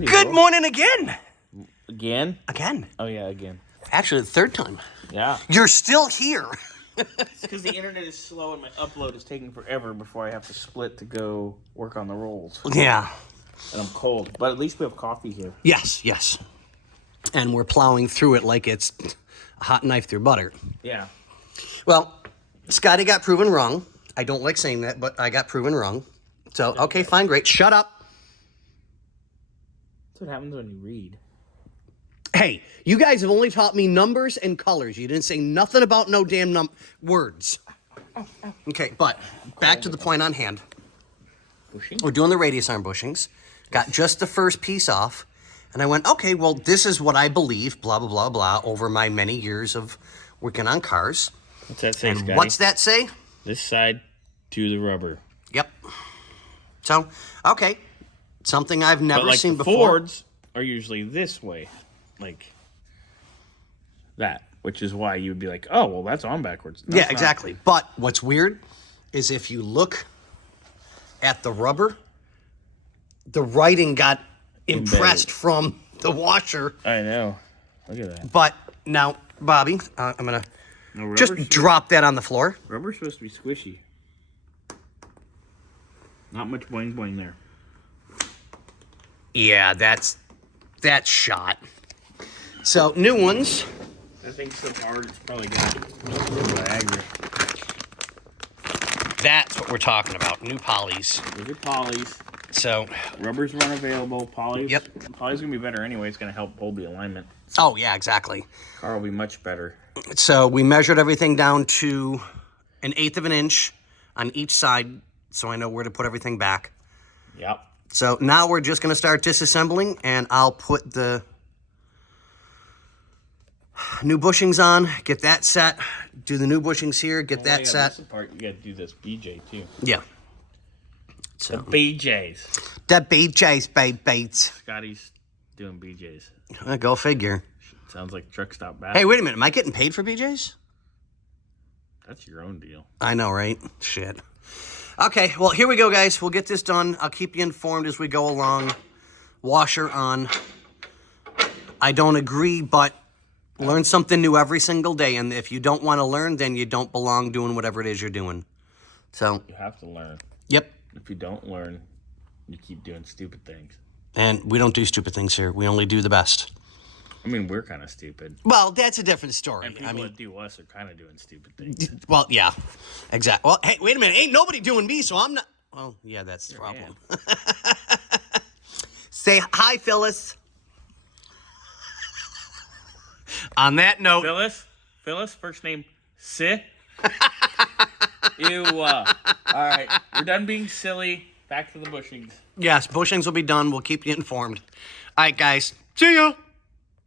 Good morning again. Again? Again. Oh, yeah, again. Actually, the third time. Yeah. You're still here. It's because the internet is slow and my upload is taking forever before I have to split to go work on the rolls. Yeah. And I'm cold. But at least we have coffee here. Yes, yes. And we're plowing through it like it's a hot knife through butter. Yeah. Well, Scotty got proven wrong. I don't like saying that, but I got proven wrong. So, okay, fine, great. Shut up. That's what happens when you read. Hey, you guys have only taught me numbers and colors. You didn't say nothing about no damn words. Okay, but back to the point on hand. Bushing? We're doing the radius arm bushings. Got just the first piece off. And I went, okay, well, this is what I believe, blah, blah, blah, blah, over my many years of working on cars. What's that say, And Scotty? what's that say? This side to the rubber. Yep. So, okay. Something I've never But seen the before. Fords are usually this way. Like that. Which is why you would be like, oh, well, that's on backwards. No, Yeah, exactly. But what's weird is if you look at the rubber, the writing got impressed from the washer. I know. Look at that. But now, Bobby, I'm going No, to just drop that on the floor. Rubber's supposed to be squishy. Not much boing boing there. Yeah, that's shot. So, new ones. That thing's so hard, it's probably got Viagra. That's what we're talking about. New polys. Those are polys. So, Rubbers run available. Polys. Yep. Polys gonna be better anyway. It's gonna help hold the alignment. oh, yeah, exactly. Car will be much better. So, we measured everything down to 1/8 of an inch on each side, so I know where to put everything back. Yep. So, now we're just going to start disassembling, and I'll put the new bushings on, get that set, do the new bushings here, get that set. This part, you gotta do this BJ too. Yeah. The So, BJs. the BJ's, babies. Scotty's doing BJs. Go figure. Sounds like truck stop back. Hey, wait a minute. Am I getting paid for BJ's? That's your own deal. I know, right? Shit. Okay, well, here we go, guys. We'll get this done. I'll keep you informed as we go along. Washer on. I don't agree, but learn something new every single day. And if you don't want to learn, then you don't belong doing whatever it is you're doing. So, You have to learn. yep. If you don't learn, you keep doing stupid things. And we don't do stupid things here. We only do the best. I mean, we're kind of stupid. Well, that's a different story. And people that do us are kind of doing stupid things. Well, yeah, exactly. Well, hey, wait a minute. Ain't nobody doing me, so I'm not. Well, yeah, that's the problem. Say hi, Phyllis. On that note, Phyllis, first name, Si. Ew. All right, we're done being silly. Back to the bushings. yes, bushings will be done. We'll keep you informed. All right, guys. See ya.